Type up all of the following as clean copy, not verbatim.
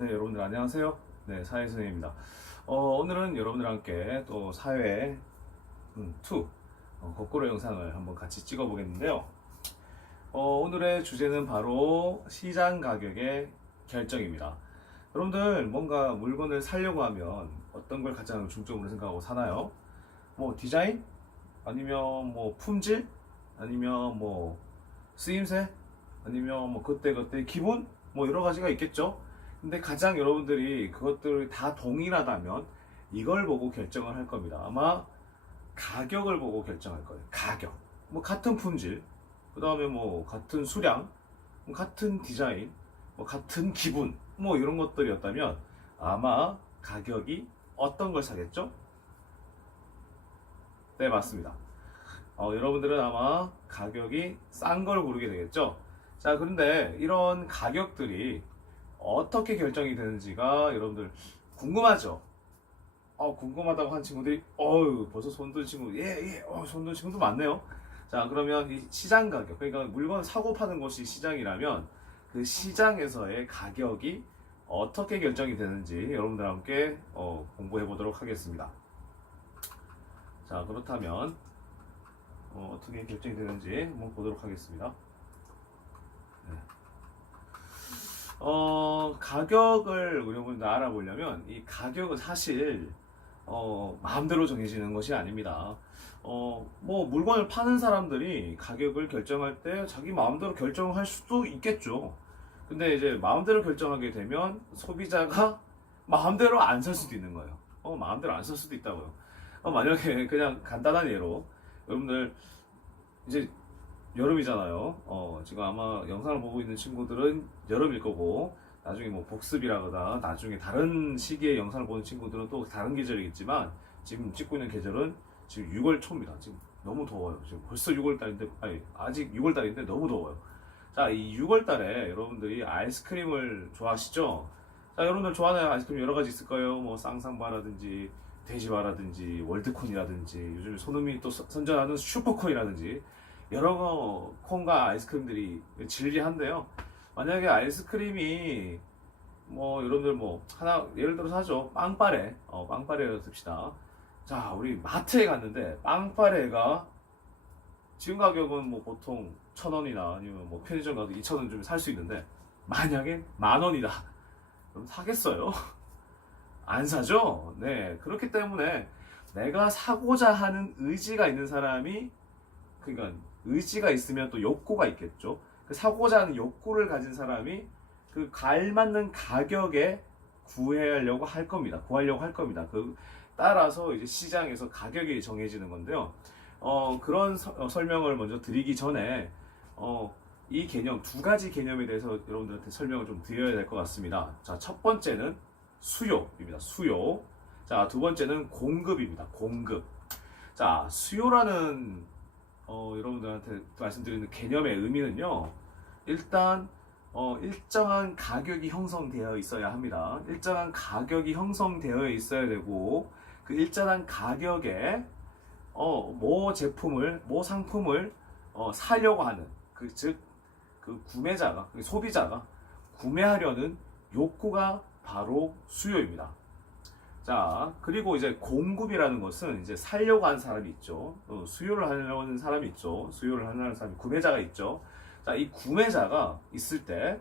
네, 여러분들 안녕하세요. 네, 사회선생님입니다. 오늘은 여러분들과 함께 또 사회 2 거꾸로 영상을 한번 같이 찍어 보겠는데요. 오늘의 주제는 바로 시장 가격의 결정입니다. 여러분들 뭔가 물건을 사려고 하면 어떤 걸 가장 중점으로 생각하고 사나요? 뭐 디자인? 아니면 뭐 품질? 아니면 뭐 쓰임새? 아니면 뭐 그때 기분? 뭐 여러 가지가 있겠죠. 근데 가장 여러분들이 그것들을 다 동일하다면 이걸 보고 결정을 할 겁니다. 아마 가격을 보고 결정할 거예요. 가격. 뭐 같은 품질, 그 다음에 뭐 같은 수량, 뭐 같은 디자인, 뭐 같은 기분, 뭐 이런 것들이었다면 아마 가격이 어떤 걸 사겠죠? 네, 맞습니다. 여러분들은 아마 가격이 싼 걸 고르게 되겠죠? 자, 그런데 이런 가격들이 어떻게 결정이 되는지가 여러분들 궁금하죠? 궁금하다고 한 친구들이 벌써 손든 친구 손든 친구도 많네요. 자, 그러면 이 시장 가격, 그러니까 물건 사고 파는 곳이 시장이라면 그 시장에서의 가격이 어떻게 결정이 되는지 여러분들과 함께 공부해 보도록 하겠습니다. 자, 그렇다면 어떻게 결정이 되는지 한번 보도록 하겠습니다. 네. 가격을 여러분들 알아보려면 이 가격은 사실 마음대로 정해지는 것이 아닙니다. 뭐 물건을 파는 사람들이 가격을 결정할 때 자기 마음대로 결정할 수도 있겠죠. 근데 이제 마음대로 결정하게 되면 소비자가 마음대로 안 살 수도 있는 거예요. 마음대로 안 살 수도 있다고요. 만약에 그냥 간단한 예로 여러분들 이제 여름이잖아요. 지금 아마 영상을 보고 있는 친구들은 여름일 거고 나중에 뭐 복습이라거나 나중에 다른 시기에 영상을 보는 친구들은 또 다른 계절이겠지만 지금 찍고 있는 계절은 지금 6월 초입니다. 지금 너무 더워요. 지금 벌써 6월 달인데 아직 6월 달인데 너무 더워요. 자, 이 6월 달에 여러분들이 아이스크림을 좋아하시죠? 자, 여러분들 좋아하는 아이스크림 여러 가지 있을 거예요. 뭐 쌍쌍바라든지 돼지바라든지 월드콘이라든지 요즘 손흥민이 또 선전하는 슈퍼콘이라든지 여러 콘과 아이스크림들이 진리한데요. 만약에 아이스크림이 뭐 여러분들 뭐 하나 예를 들어서 하죠. 빵빠레를 씁시다. 자, 우리 마트에 갔는데 빵빠레가 지금 가격은 뭐 보통 1,000원이나 아니면 뭐 편의점 가도 2,000원 주면 살 수 있는데 만약에 10,000원이다. 그럼 사겠어요? 안 사죠? 네, 그렇기 때문에 내가 사고자 하는 의지가 있는 사람이, 그러니까 의지가 있으면 또 욕구가 있겠죠. 그 사고자 하는 욕구를 가진 사람이 그 알맞는 가격에 구하려고 할 겁니다. 그 따라서 이제 시장에서 가격이 정해지는 건데요. 그런 설명을 먼저 드리기 전에 이 개념, 두 가지 개념에 대해서 여러분들한테 설명을 좀 드려야 될 것 같습니다. 자, 첫 번째는 수요입니다. 수요. 자, 두 번째는 공급입니다. 공급. 자, 수요라는 여러분들한테 말씀드리는 개념의 의미는요. 일단 일정한 가격이 형성되어 있어야 합니다. 일정한 가격이 형성되어 있어야 되고 그 일정한 가격에 뭐 제품을, 뭐 상품을 사려고 하는 그 구매자가, 그 소비자가 구매하려는 욕구가 바로 수요입니다. 자, 그리고 이제 공급이라는 것은 이제 살려고 하는 사람이 있죠. 수요를 하려고 하는 사람이 있죠. 수요를 하는 사람이 구매자가 있죠. 자, 이 구매자가 있을 때,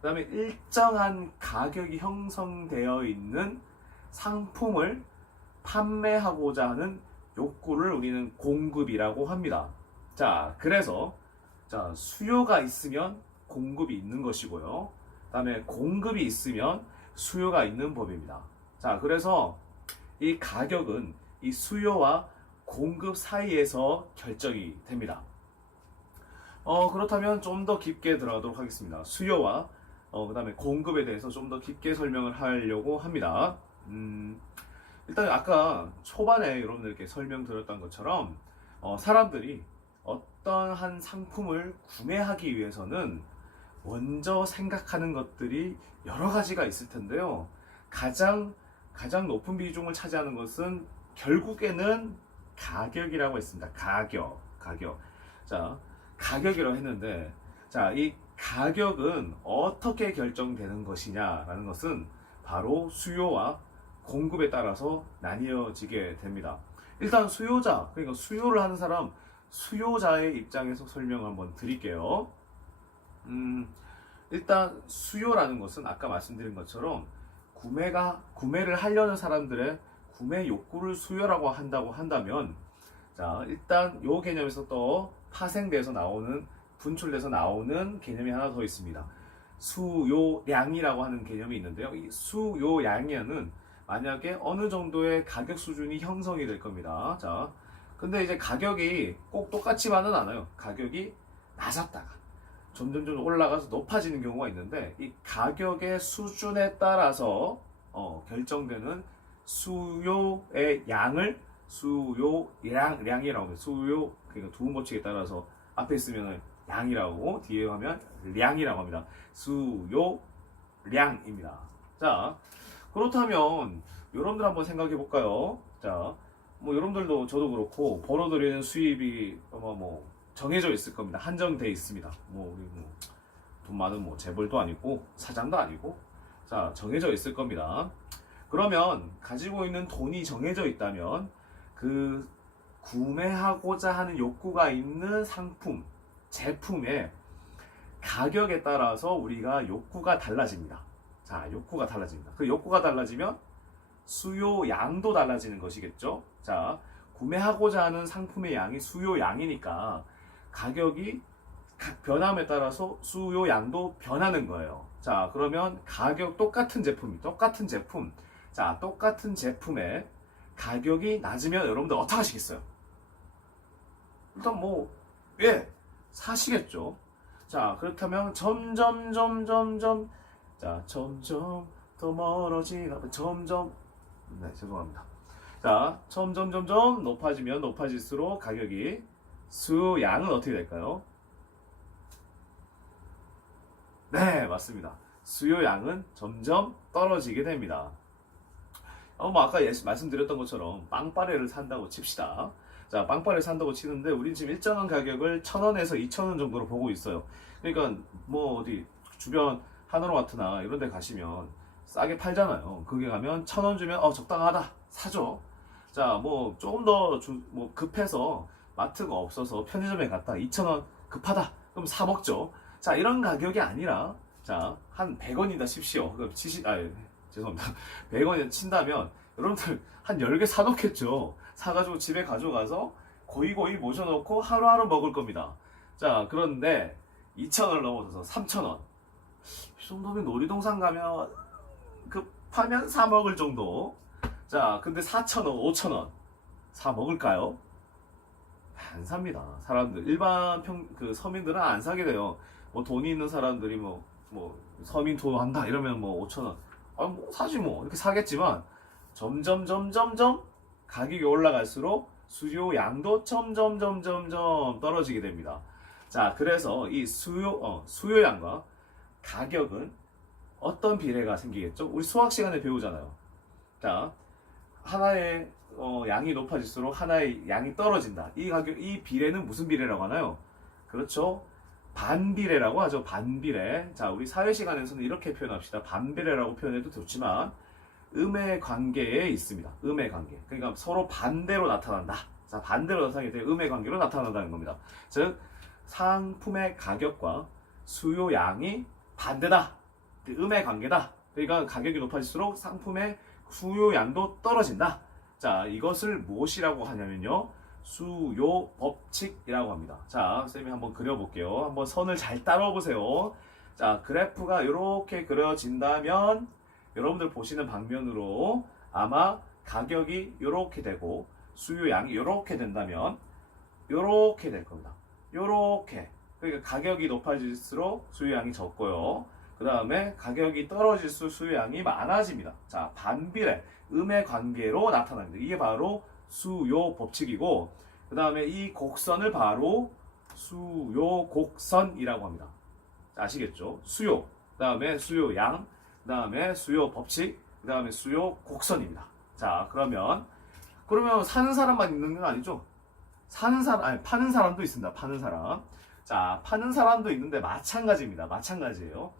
그 다음에 일정한 가격이 형성되어 있는 상품을 판매하고자 하는 욕구를 우리는 공급이라고 합니다. 자, 그래서 자, 수요가 있으면 공급이 있는 것이고요. 그 다음에 공급이 있으면 수요가 있는 법입니다. 자, 그래서 이 가격은 이 수요와 공급 사이에서 결정이 됩니다. 그렇다면 좀 더 깊게 들어가도록 하겠습니다. 수요와 그 다음에 공급에 대해서 좀 더 깊게 설명을 하려고 합니다. 일단 아까 초반에 여러분들께 설명드렸던 것처럼 사람들이 어떤 한 상품을 구매하기 위해서는 먼저 생각하는 것들이 여러 가지가 있을 텐데요. 가장 높은 비중을 차지하는 것은 결국에는 가격이라고 했습니다. 가격. 자, 가격이라고 했는데, 자, 이 가격은 어떻게 결정되는 것이냐라는 것은 바로 수요와 공급에 따라서 나뉘어지게 됩니다. 일단 수요자, 그러니까 수요를 하는 사람, 수요자의 입장에서 설명 한번 드릴게요. 일단 수요라는 것은 아까 말씀드린 것처럼 구매를 하려는 사람들의 구매 욕구를 수요라고 한다고 한다면, 자, 일단 요 개념에서 또 파생돼서 나오는, 분출돼서 나오는 개념이 하나 더 있습니다. 수요량이라고 하는 개념이 있는데요. 이 수요량에는 만약에 어느 정도의 가격 수준이 형성이 될 겁니다. 자, 근데 이제 가격이 꼭 똑같지만은 않아요. 가격이 낮았다가 점점 올라가서 높아지는 경우가 있는데, 이 가격의 수준에 따라서 결정되는 수요의 양을 수요량이라고 합니다. 수요, 그러니까 두음 법칙에 따라서 앞에 있으면 양이라고, 뒤에 하면 량이라고 합니다. 수요량입니다. 자, 그렇다면 여러분들 한번 생각해 볼까요? 자, 뭐 여러분들도 저도 그렇고 벌어들이는 수입이 아마 뭐 정해져 있을 겁니다. 한정돼 있습니다. 뭐 우리 돈 많은 뭐 재벌도 아니고 사장도 아니고, 자, 정해져 있을 겁니다. 그러면 가지고 있는 돈이 정해져 있다면 그 구매하고자 하는 욕구가 있는 상품, 제품의 가격에 따라서 우리가 욕구가 달라집니다. 자, 욕구가 달라집니다. 그 욕구가 달라지면 수요양도 달라지는 것이겠죠. 자, 구매하고자 하는 상품의 양이 수요양이니까 가격이 각 변함에 따라서 수요양도 변하는 거예요. 자, 그러면 가격 똑같은 제품, 자, 똑같은 제품의 가격이 낮으면 여러분들 어떻게 하시겠어요? 일단 뭐, 예, 사시겠죠. 자, 그렇다면 점점 더 멀어지나, 네, 죄송합니다. 자, 점점 높아지면 높아질수록 가격이, 수요양은 어떻게 될까요? 네, 맞습니다. 수요양은 점점 떨어지게 됩니다. 뭐 아까 말씀드렸던 것처럼 빵빠레를 산다고 칩시다. 자, 빵빠레를 산다고 치는데 우린 지금 일정한 가격을 1,000원에서 2,000원 정도로 보고 있어요. 그러니까 뭐 어디 주변 하나로마트나 이런 데 가시면 싸게 팔잖아요. 거기 가면 1,000원 주면 적당하다, 사죠. 자, 뭐 조금 더 뭐 급해서 마트가 없어서 편의점에 갔다 2,000원 급하다, 그럼 사 먹죠. 자, 이런 가격이 아니라, 자, 한 100원이다 칩시오. 그럼 죄송합니다. 100원에 친다면 여러분들 한 10개 사놓겠죠. 사가지고 집에 가져가서 고이고이 모셔놓고 하루하루 먹을 겁니다. 자, 그런데 2,000원을 넘어서서 3,000원. 이 정도면 놀이동산 가면 급하면 사 먹을 정도. 자, 근데 4,000원, 5,000원 사 먹을까요? 안 삽니다. 사람들, 일반 서민들은 안 사게 돼요. 뭐 돈이 있는 사람들이 뭐 서민 투어한다 이러면 뭐 5,000원, 뭐 사지 뭐, 이렇게 사겠지만 점점 가격이 올라갈수록 수요양도 점점 떨어지게 됩니다. 자, 그래서 이 수요양과 가격은 어떤 비례가 생기겠죠? 우리 수학 시간에 배우잖아요. 자, 하나의 양이 높아질수록 하나의 양이 떨어진다. 이 비례는 무슨 비례라고 하나요? 그렇죠. 반비례라고 하죠. 반비례. 자, 우리 사회 시간에서는 이렇게 표현합시다. 반비례라고 표현해도 좋지만 음의 관계에 있습니다. 음의 관계. 그러니까 서로 반대로 나타난다. 자, 반대로 나타나게 되면 음의 관계로 나타난다는 겁니다. 즉, 상품의 가격과 수요양이 반대다. 음의 관계다. 그러니까 가격이 높아질수록 상품의 수요양도 떨어진다. 자, 이것을 무엇이라고 하냐면요, 수요 법칙이라고 합니다. 자, 쌤이 한번 그려볼게요. 한번 선을 잘 따라보세요. 자, 그래프가 이렇게 그려진다면 여러분들 보시는 방면으로 아마 가격이 이렇게 되고 수요양이 이렇게 된다면 이렇게 될 겁니다. 이렇게. 그러니까 가격이 높아질수록 수요양이 적고요. 그 다음에 가격이 떨어질수록 수요양이 많아집니다. 자, 반비례, 음의 관계로 나타납니다. 이게 바로 수요 법칙이고, 그 다음에 이 곡선을 바로 수요 곡선이라고 합니다. 아시겠죠? 수요, 그 다음에 수요양, 그 다음에 수요 법칙, 그 다음에 수요 곡선입니다. 자, 그러면 사는 사람만 있는 건 아니죠? 파는 사람도 있습니다. 파는 사람. 자, 파는 사람도 있는데 마찬가지입니다. 마찬가지예요.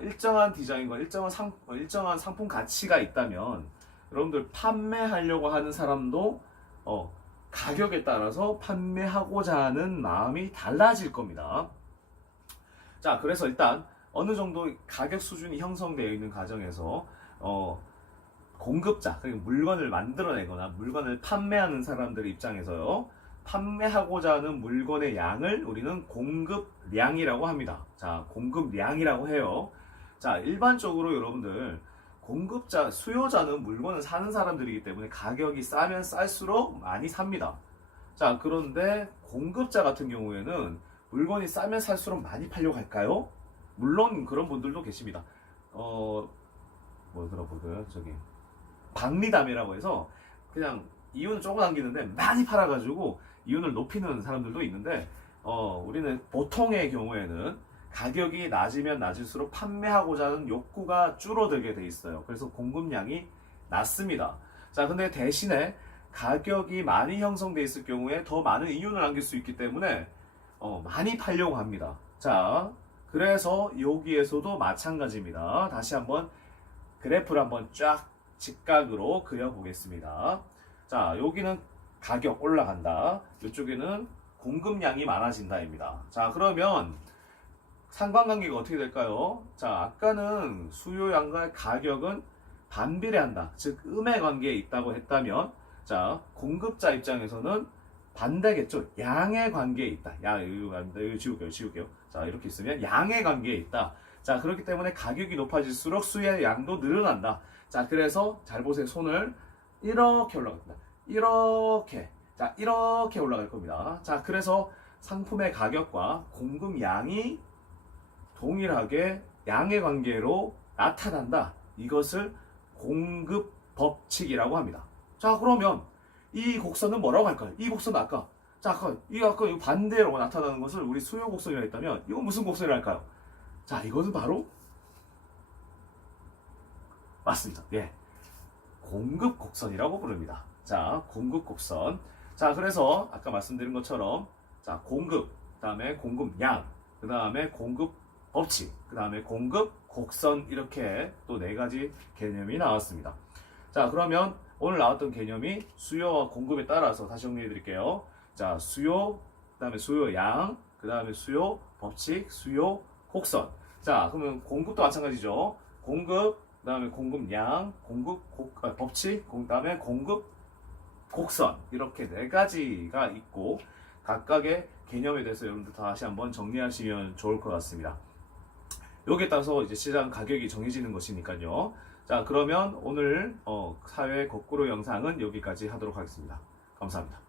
일정한 디자인과 일정한 상품 가치가 있다면 여러분들 판매하려고 하는 사람도 가격에 따라서 판매하고자 하는 마음이 달라질 겁니다. 자, 그래서 일단 어느 정도 가격 수준이 형성되어 있는 과정에서 공급자, 그러니까 물건을 만들어내거나 물건을 판매하는 사람들 입장에서요, 판매하고자 하는 물건의 양을 우리는 공급량이라고 합니다. 자, 공급량이라고 해요. 자, 일반적으로 여러분들 공급자, 수요자는 물건을 사는 사람들이기 때문에 가격이 싸면 쌀수록 많이 삽니다. 자, 그런데 공급자 같은 경우에는 물건이 싸면 살수록 많이 팔려고 할까요? 물론 그런 분들도 계십니다. 뭐더라 보고요, 저기 박리담이라고 해서 그냥 이윤을 조금 남기는데 많이 팔아가지고 이윤을 높이는 사람들도 있는데, 우리는 보통의 경우에는 가격이 낮으면 낮을수록 판매하고자 하는 욕구가 줄어들게 돼 있어요. 그래서 공급량이 낮습니다. 자, 근데 대신에 가격이 많이 형성돼 있을 경우에 더 많은 이윤을 남길 수 있기 때문에 많이 팔려고 합니다. 자, 그래서 여기에서도 마찬가지입니다. 다시 한번 그래프를 한번 쫙 직각으로 그려보겠습니다. 자, 여기는 가격 올라간다. 이쪽에는 공급량이 많아진다입니다. 자, 그러면 상관관계가 어떻게 될까요? 자, 아까는 수요량과 가격은 반비례한다. 즉, 음의 관계에 있다고 했다면, 자, 공급자 입장에서는 반대겠죠. 양의 관계에 있다. 이거 지울게요. 자, 이렇게 있으면 양의 관계에 있다. 자, 그렇기 때문에 가격이 높아질수록 수요의 양도 늘어난다. 자, 그래서 잘 보세요. 손을 이렇게 올라갑니다. 이렇게. 자, 이렇게 올라갈 겁니다. 자, 그래서 상품의 가격과 공급량이 동일하게 양의 관계로 나타난다. 이것을 공급 법칙이라고 합니다. 자, 그러면 이 곡선은 뭐라고 할까요? 이 곡선은 아까 이거 반대로 나타나는 것을 우리 수요 곡선이라 했다면 이건 무슨 곡선이라 할까요? 자, 이것은 바로 맞습니다. 예, 공급 곡선이라고 부릅니다. 자, 공급 곡선. 자, 그래서 아까 말씀드린 것처럼 자, 공급, 그 다음에 공급량, 그 다음에 공급 법칙, 그 다음에 공급 곡선, 이렇게 또 4가지 개념이 나왔습니다. 자, 그러면 오늘 나왔던 개념이 수요와 공급에 따라서 다시 정리해 드릴게요. 자, 수요, 그 다음에 수요양, 그 다음에 수요 법칙, 수요 곡선. 자, 그러면 공급도 마찬가지죠. 공급, 그 다음에 공급량, 법칙, 그 다음에 공급 곡선. 이렇게 4가지가 있고 각각의 개념에 대해서 여러분들 다시 한번 정리하시면 좋을 것 같습니다. 여기에 따라서 이제 시장 가격이 정해지는 것이니까요. 자, 그러면 오늘 사회 거꾸로 영상은 여기까지 하도록 하겠습니다. 감사합니다.